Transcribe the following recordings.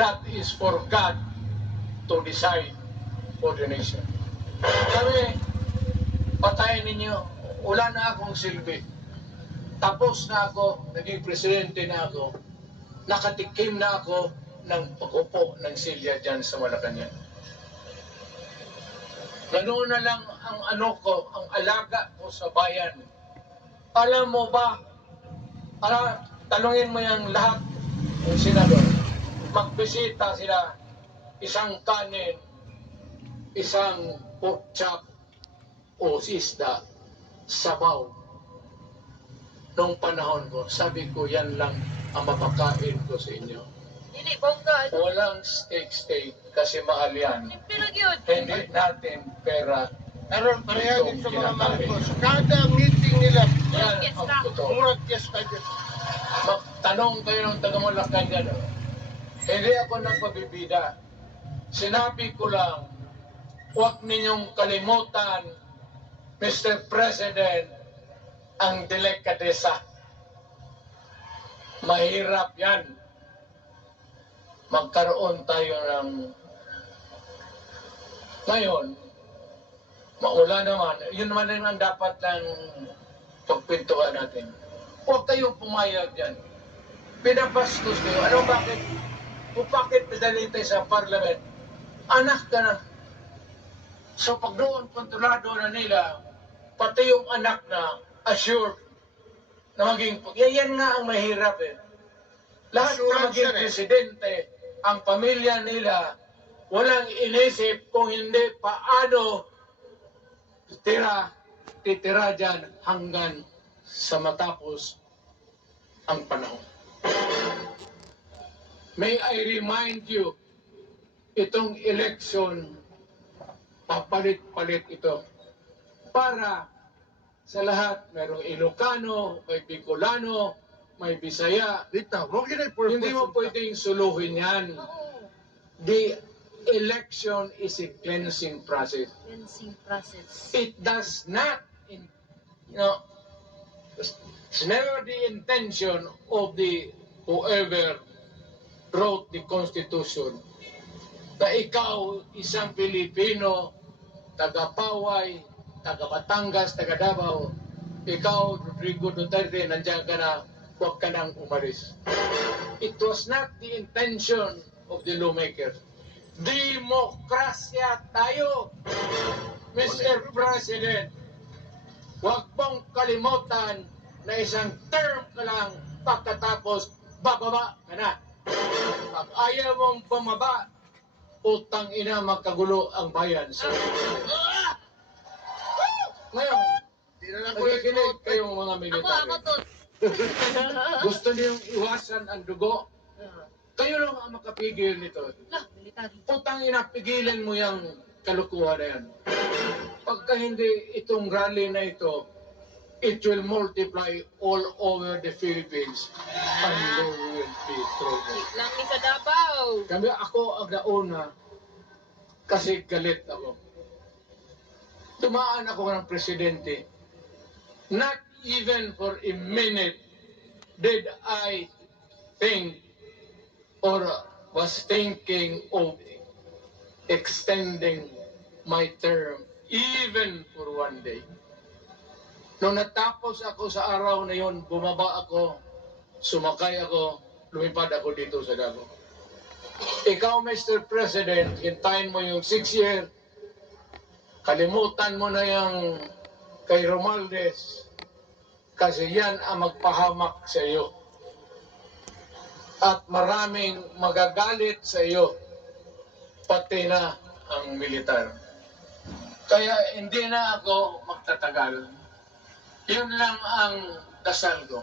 that is for God to decide for the nation. Kami, patayin ninyo, wala na akong silbi. Tapos na ako, naging presidente na ako, nakatikim na ako ng pag-upo ng silya dyan sa Malacanang. Ganoon na lang ang ang alaga ko sa bayan. Alam mo ba, tanungin mo yung lahat ng senador, magbisita sila, isang kanin, isang pork chop o isda, sabaw. Nung panahon ko, sabi ko, yan lang ang mapakain ko sa inyo. Dili, bongga. Walang steak kasi mahal yan. Pero yun. Hindi natin pera. Karon parehagin sa mga Kinakain. Marcos. Kada meeting nila, Yan ang totoo. murag fiesta dyan. Magtanong kayo ng taga-Malacanang. Hindi ako nagpabibida. Sinabi ko lang, huwag ninyong kalimutan, Mr. President, ang delikadesa. Mahirap yan. Magkaroon tayo ng ngayon, maula naman, yun naman ang dapat ng pagpintuan natin. Huwag kayong pumayag dyan. Pinabastos kayo. Ano bakit? Kung bakit pinalintay sa parliament? Anak ka na. So pag doon kontrolado na nila, pati yung anak na assured na maging, yan nga ang mahirap eh. Lahat na maging presidente, ang pamilya nila, walang inisip kung hindi paano titira dyan hanggang sa matapos ang panahon. May I remind you, itong election, papalit-palit ito. Para sa lahat, mayroong Ilocano, may Bicolano, may Bisaya. Dito, huwag yun ay Hindi mo pwedeng suluhin yan. The election is a cleansing process. Cleansing process. It does not, it's never the intention of the whoever wrote the Constitution na ikaw, isang Pilipino, taga-Paway, taga-Batangas, taga-Davao, ikaw, Rodrigo Duterte, nandiyan ka na, huwag ka nang umalis. It was not the intention of the lawmakers. Demokrasya tayo, Mr. President. Huwag mong kalimutan na isang term ka lang pagkatapos bababa ka na. Pag ayaw mong bumaba, utang ina magkagulo ang bayan. So, ngayon, nakikinig kayong mga Ako military. to. Gusto niyong iwasan ang dugo? Kayo lang ang makapigil nito. Lah, military. Putang ina, pigilan mo yung kalukuhan na yan. Pagka hindi itong rally na ito, it will multiply all over the Philippines and there will be trouble. Lang ni sa Davao. Kami ako ang nauna kasi galit ako. Tumaan ako ng presidente. Not even for a minute did I think or was thinking of extending my term even for one day. Nung natapos ako sa araw na yon, bumaba ako, sumakay ako, lumipad ako dito sa Davao. Ikaw, Mr. President, hintayin mo yung 6 year, kalimutan mo na yung kay Romualdez, kasi yan ang magpahamak sa iyo. At maraming magagalit sa iyo, pati na ang militar. Kaya hindi na ako magtatagal. Yun lang ang dasal ko.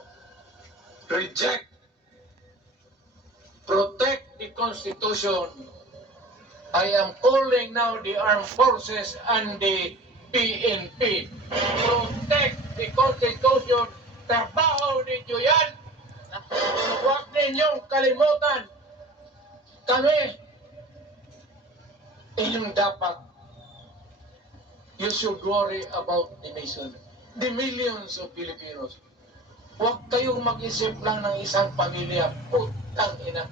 Reject. Protect the Constitution. I am calling now the armed forces and the PNP. Protect the Constitution. Trabaho ninyo yan. Huwag ninyong kalimutan. Kami, inyong dapat, you should worry about the nation. The millions of Filipinos. Huwag kayong mag-isip lang ng isang pamilya. Putang ina.